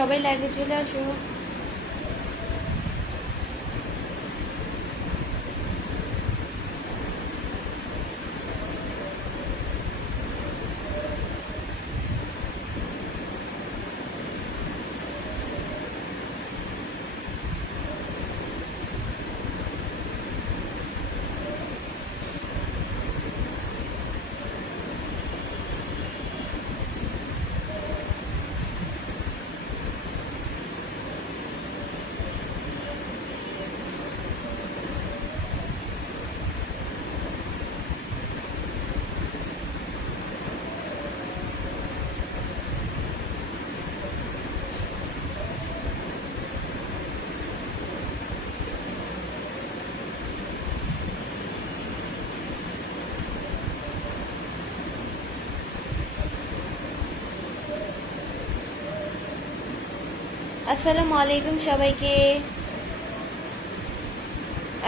সবাই লাইভে চলে আসো। আসসালামু আলাইকুম সবাইকে।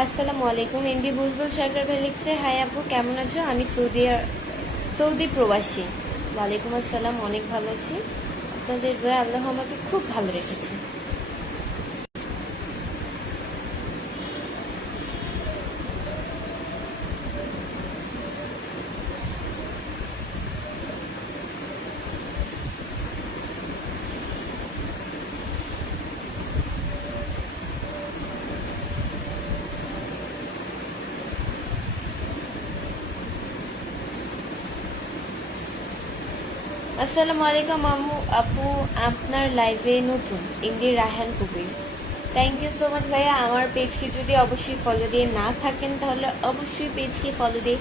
আসসালামু আলাইকুম। এমডি বুলবুল সরকার ভাই লিখছে, হাই আপু কেমন আছো? আমি সৌদি প্রবাসী। ওয়ালাইকুম আসসালাম, অনেক ভালো আছি। আপনাদের দোয়া আল্লাহ আমাকে খুব ভালো রেখেছে। আসসালামু আলাইকুম আপু, আপনার লাইভে নতুন MD Raihan Kabir. Thank you so much ভাইয়া। আমার পেজকে যদি অবশ্যই ফলো দিয়ে না থাকেন তাহলে অবশ্যই পেজকে ফলো দিয়ে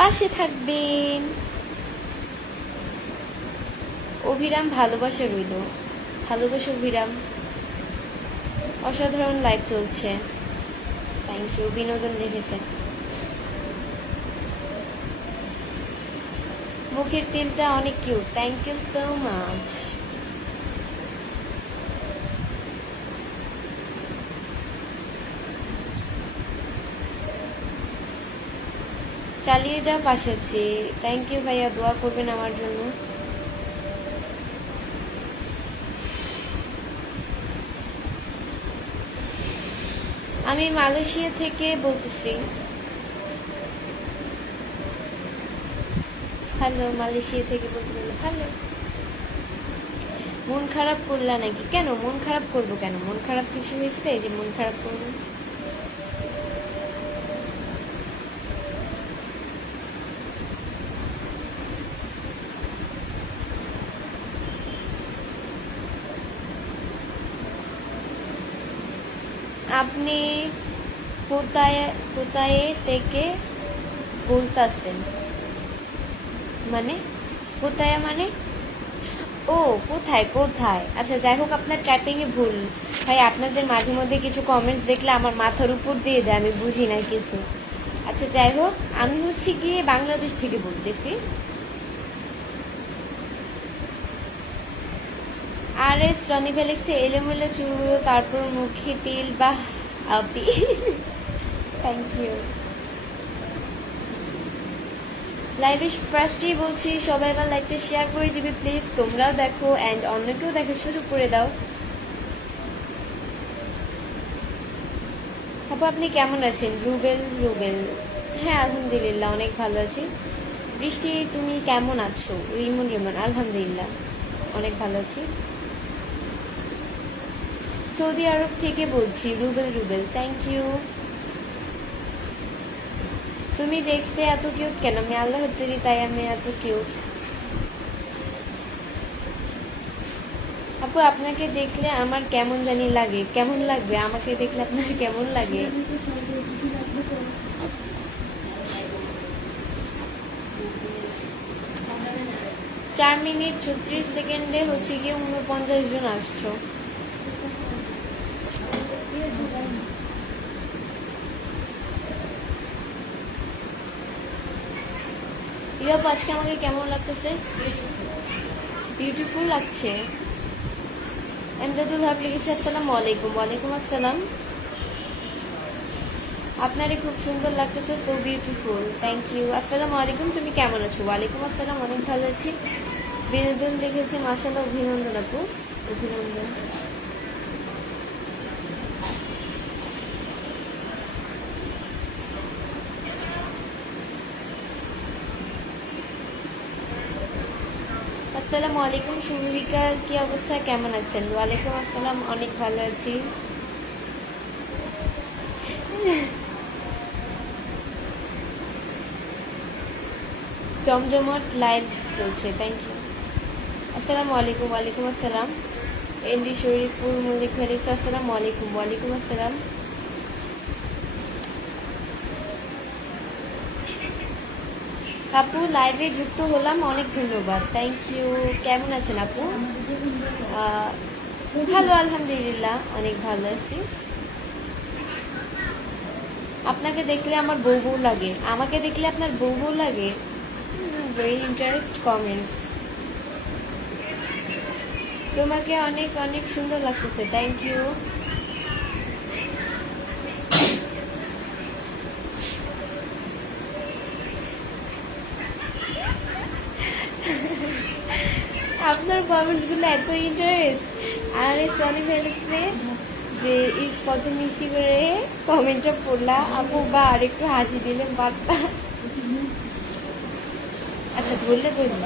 পাশে থাকবেন। অভিরাম ভালোবাসা রইল। ভালোবাসা অভিরাম, অসাধারণ লাইভ চলছে। Thank you. বিনোদন লিখেছে, মুখের তিলটা অনেক cute. Thank you so much. চালিয়ে যাও, পাশে আছি। থ্যাংক ইউ ভাইয়া, দোয়া করবেন আমার জন্য। আমি মালয়েশিয়া থেকে বলতেছি। হ্যালো, মালয়েশিয়া থেকে বলতে বললো হ্যালো। মন খারাপ করলা নাকি? কেন মন খারাপ করবো? কেন মন খারাপ কিছু হয়েছে যে মন খারাপ করবো? আপনি কোথায় কোথায় থেকে বলতাছেন? মানে কোথায় মানে? ও কোথায় কোথায়, আচ্ছা যাই হোক, আপনার টাইপিং এ ভুল ভাই। আপনাদের মাঝে মধ্যে কিছু কমেন্টস দেখলে আমার মাথার উপর দিয়ে যায়, আমি বুঝি না কিছু। আচ্ছা যাই হোক, আমি হচ্ছে গিয়ে বাংলাদেশ থেকে বলতেছি। আর এস রনি ফেলিক্সে এলোমেলো চুলগুলো, তারপর মুখে তিল বা আপি। Thank you. লাইভে ফার্স্টেই বলছি, সবাই আমার লাইভটা শেয়ার করে দিবে প্লিজ। তোমরাও দেখো অ্যান্ড অন্যকেও দেখা শুরু করে দাও। আপু আপনি কেমন আছেন? রুবেল, হ্যাঁ আলহামদুলিল্লাহ অনেক ভালো আছি। বৃষ্টি তুমি কেমন আছো? রিমন, আলহামদুলিল্লাহ অনেক ভালো আছি। সৌদি আরব থেকে বলছি, রুবেল থ্যাংক ইউ। তুমি দেখতে এত কিউট কেন? আমি আল্লাহর তৈরি, তাই আমি এত কিউট। আপু আপনাকে দেখলে আমার কেমন জানি লাগে। কেমন লাগবে আমাকে দেখলে? আপনার কেমন লাগে? 4 মিনিট 36 সেকেন্ডে হচ্ছে গিয়ে 49 জন আসছো। ইয়াপ আজকে আমাকে কেমন লাগতেছে? বিউটিফুল লাগছে। এমদাদুল হক লিখেছে, আসসালামু আলাইকুম। ওয়ালাইকুম আসসালাম। আপনারে খুব সুন্দর লাগতেছে, সো বিউটিফুল। Thank you. আসসালামু আলাইকুম, তুমি কেমন আছো? ওয়ালাইকুম আসসালাম, অনেক ভালো আছি। বিনোদন লিখেছে, মাশাআল্লাহ, অভিনন্দন আপু। অভিনন্দন। আসসালামু আলাইকুম, শুভ বিকাল। কি অবস্থা, কেমন আছেন? ওয়ালাইকুম আসসালাম, অনেক ভালো আছি। জমজমট লাইভ চলছে, থ্যাংক ইউ। আসসালামু আলাইকুম। ওয়ালাইকুম আসসালাম। এনডি শরীফুল মল্লিক ফেলিক্স, আসসালামু আলাইকুম। ওয়ালাইকুম আসসালাম। আপু লাইভে যুক্ত হলাম, অনেক ধন্যবাদ, থ্যাংক ইউ। কেমন আছেন আপু? ভালো, আলহামদুলিল্লাহ, অনেক ভালো আছি। আপনাকে দেখলে আমার বউ বউ লাগে, আমাকে দেখলে আপনার বউ বউ লাগে? Very interest comments. তোমাকে অনেক অনেক সুন্দর লাগতেছে, থ্যাংক ইউ। আপনার কমেন্টসগুলো এত ইন্টারেস্ট। আর এই সনি ফেলেছে যে ইস কত মিষ্টি করে কমেন্টটা পড়লা আপু, বা আরেকটু হাসি দিলে বার্তা। আচ্ছা, ধরলে ধরুন।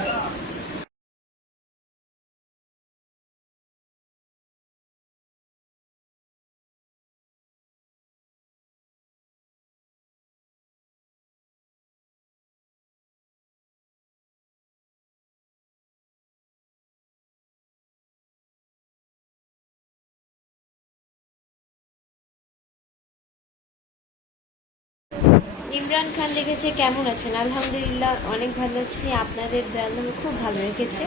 ইমরান খান লিখেছে কেমন আছেন? আলহামদুলিল্লাহ, অনেক ভালো আছি, আপনাদের দয়াল খুব ভালো রেখেছে।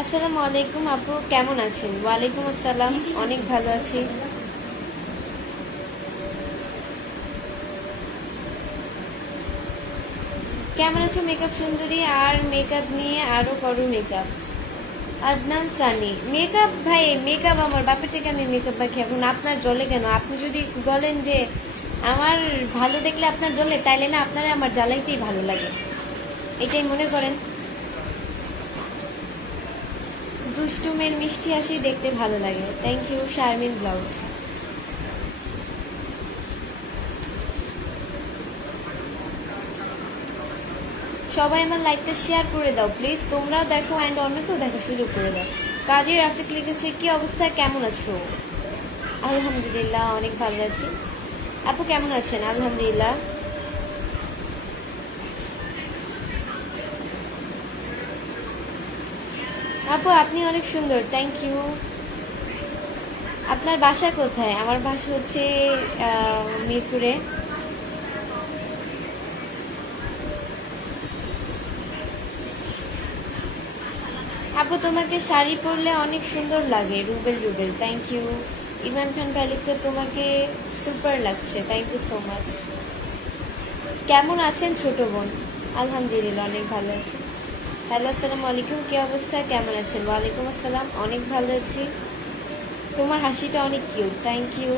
আসসালামু আলাইকুম আপু, কেমন আছেন? ওয়ালাইকুম আসসালাম, অনেক ভালো আছি। কেমন আছো মেকআপ সুন্দরী? আর মেকআপ নিয়ে আরো করো মেকআপ। আদনান সানি, মেকআপ ভাই, মেকআপ আমার বাপের থেকে আমি মেকআপ বাকি, এখন আপনার জলে কেন? আপনি যদি বলেন যে আমার ভালো দেখলে আপনার জলে, তাইলে না আপনারা আমার জ্বালাইতেই ভালো লাগে, এটাই মনে করেন। দুষ্টুমের মিষ্টি হাসি দেখতে ভালো লাগে, থ্যাংক ইউ। শারমিন ব্লাউজ। সবাই আমার লাইকটা শেয়ার করে দাও প্লিজ, তোমরাও দেখো অ্যান্ড অন্যকেও দেখো, সুযোগ করে দাও। কাজী রাফিক লিখেছে কি অবস্থা, কেমন আছো? আলহামদুলিল্লাহ, অনেক ভালো আছি। আপু কেমন আছেন? আলহামদুলিল্লাহ। আপু আপনি অনেক সুন্দর, থ্যাংক ইউ। আপনার বাসা কোথায়? আমার বাসা হচ্ছে মিরপুরে। আপু তোমাকে শাড়ি পরলে অনেক সুন্দর লাগে, রুবেল রুবেল, থ্যাংক ইউ। ইমরান খান ফেলিক্সে তোমাকে সুপার লাগছে, থ্যাংক ইউ সো মাচ। কেমন আছেন ছোট বোন? আলহামদুলিল্লাহ, অনেক ভালো আছি। হ্যালো, আসসালামু আলাইকুম, কি অবস্থা, কেমন আছেন? ওয়ালাইকুম আসসালাম, অনেক ভালো আছি। তোমার হাসিটা অনেক কিউট, থ্যাংক ইউ।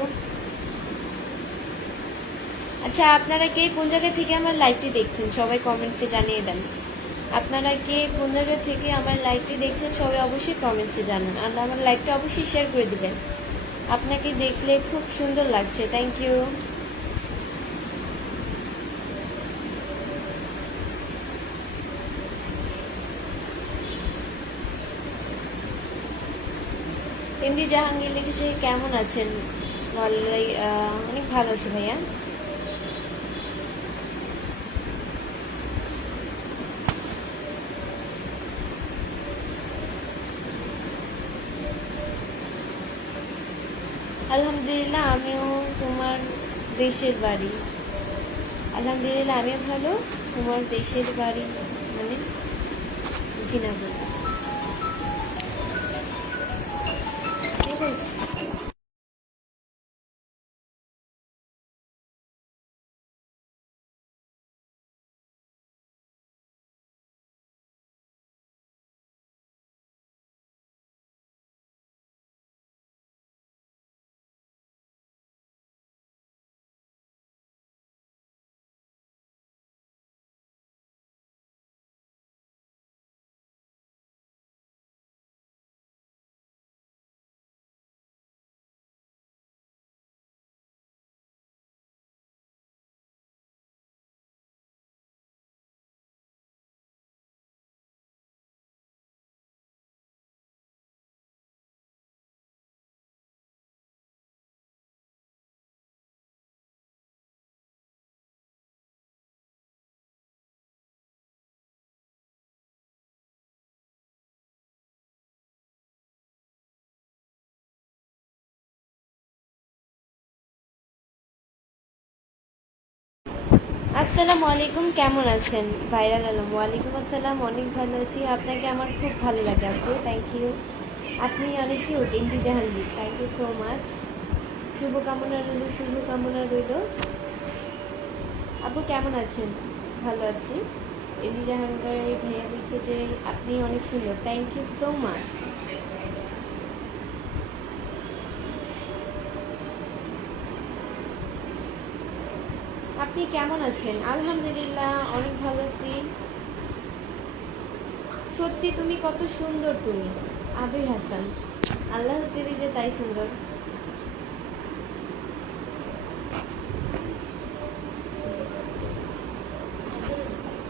আচ্ছা, আপনারা কে কোন জায়গা থেকে আমার লাইভটি দেখছেন সবাই কমেন্টসে জানিয়ে দেন। আপনারা কে কোন জায়গা থেকে আমার লাইভটি দেখছেন সবাই অবশ্যই কমেন্টসে জানান, আর আমার লাইভটা অবশ্যই শেয়ার করে দিবেন। আপনাকে দেখলে খুব সুন্দর লাগছে, থ্যাংক ইউ। এমডি জাহাঙ্গীর লিখেছে কেমন আছেন? অনেক ভালো আছি ভাইয়া। আলহামদুলিল্লাহ, আমিও। তোমার দেশের বাড়ি? আলহামদুলিল্লাহ, আমিও ভালো। তোমার দেশের বাড়ি মানে? ঝিনাইদহ। আসসালামু আলাইকুম, কেমন আছেন? ভাইরাল আলম, ওয়ালাইকুম আসসালাম, অনেক ভালো আছি। আপনাকে আমার খুব ভালো লাগে আপু, থ্যাংক ইউ। আপনি অনেক কিউট। ইন্দি Jahangir, thank you so much. শুভকামনা রইল। আপু কেমন আছেন? ভালো আছি। ইন্দি জাহাঙ্গীর ভাইয়া বলছে যে আপনি অনেক সুন্দর, থ্যাংক ইউ সো মাচ। আপনি কেমন আছেন? আলহামদুলিল্লাহ অনেক ভালো আছি। সত্যি তুমি কত সুন্দর তুমি। আবির হাসান, আল্লাহ দিদি যে তাই সুন্দর।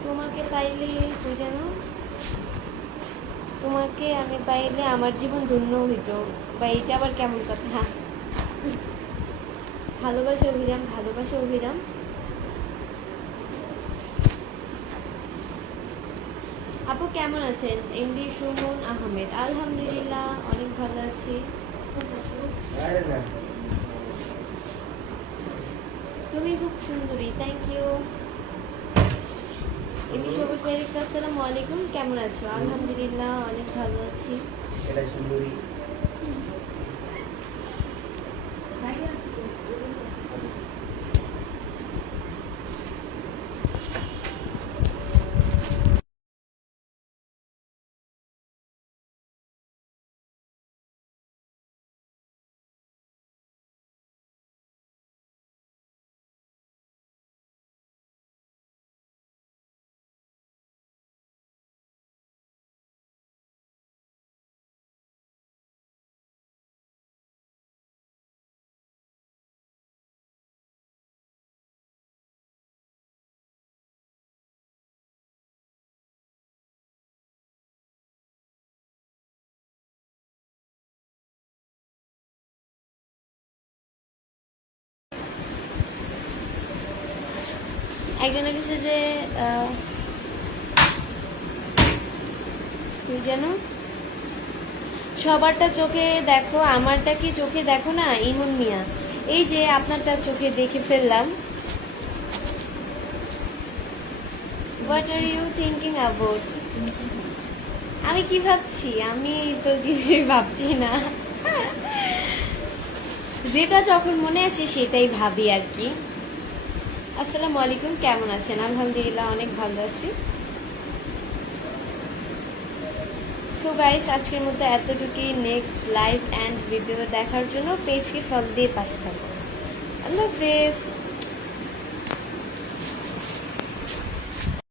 তোমাকে পাইলে তুই যেন, তোমাকে আমি পাইলে আমার জীবন ধন্য হইতো, বা এইটা আবার কেমন কথা? ভালোবাসা অভিরাম, ভালোবাসা অভিরাম। আপু কেমন আছেন? এমডি সুমন আহমেদ, আলহামদুলিল্লাহ অনেক ভালো আছি। তুমি খুব সুন্দরী, থ্যাংক ইউ। এমনি সবুজ মেরিক, আসসালামু আলাইকুম, কেমন আছো? আলহামদুলিল্লাহ অনেক ভালো আছি। এটা সুন্দরী। একজনের কাছে যে তুই যেন সবারটা চোখে দেখো, আমারটা কি চোখে দেখো না? ইমন মিয়া, এই যে আপনারটা চোখে দেখে ফেললাম। What are you thinking about? আমি কি ভাবছি? আমি তো কিছুই ভাবছি না। যেটা যখন মনে আসে সেটাই ভাবি আর কি। আসসালামু আলাইকুম, কেমন আছেন? আলহামদুলিল্লাহ অনেক ভালো আছি। সো গাইস, আজকের মধ্যে এতটুকুই। নেক্সট লাইভ অ্যান্ড ভিডিও দেখার জন্য পেজকে ফলো দিয়ে পাশে থাকুন। আল্লাহ হাফেজ।